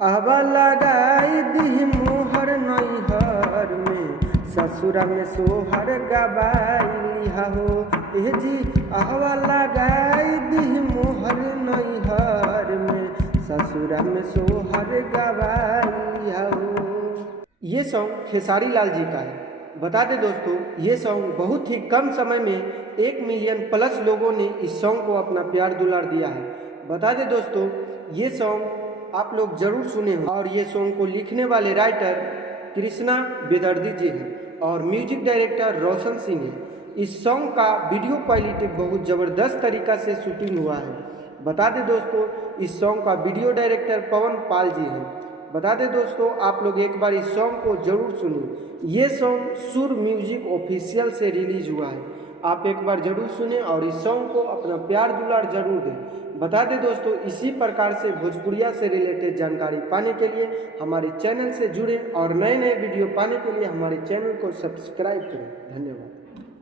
आवा लगाई दी मोहर नैहर में, ससुरा में सोहर गवाई लिहा हो। ए जी आवा लगाई दी मोहर नैहर में, ससुरा में सोहर गवाई लिहा हो। ये सॉन्ग खेसारी लाल जी का है। बता दें दोस्तों, ये सॉन्ग बहुत ही कम समय में 1 मिलियन प्लस लोगों ने इस सॉन्ग को अपना प्यार दुलार दिया है। बता दें दोस्तों, ये सॉन्ग आप लोग जरूर सुने हो और ये सॉन्ग को लिखने वाले राइटर कृष्णा बेदर्दी जी हैं और म्यूजिक डायरेक्टर रोशन सिंह है। इस सॉन्ग का वीडियो क्वालिटी बहुत ज़बरदस्त तरीका से शूटिंग हुआ है। बता दें दोस्तों, इस सॉन्ग का वीडियो डायरेक्टर पवन पाल जी हैं। बता दें दोस्तों, आप लोग एक बार इस सॉन्ग को जरूर सुनिए। ये सॉन्ग सुर म्यूजिक ऑफिशियल से रिलीज हुआ है। आप एक बार जरूर सुने और इस सॉन्ग को अपना प्यार दुलार जरूर दें। बता दें दोस्तों, इसी प्रकार से भोजपुरिया से रिलेटेड जानकारी पाने के लिए हमारे चैनल से जुड़ें और नए नए वीडियो पाने के लिए हमारे चैनल को सब्सक्राइब करें। धन्यवाद।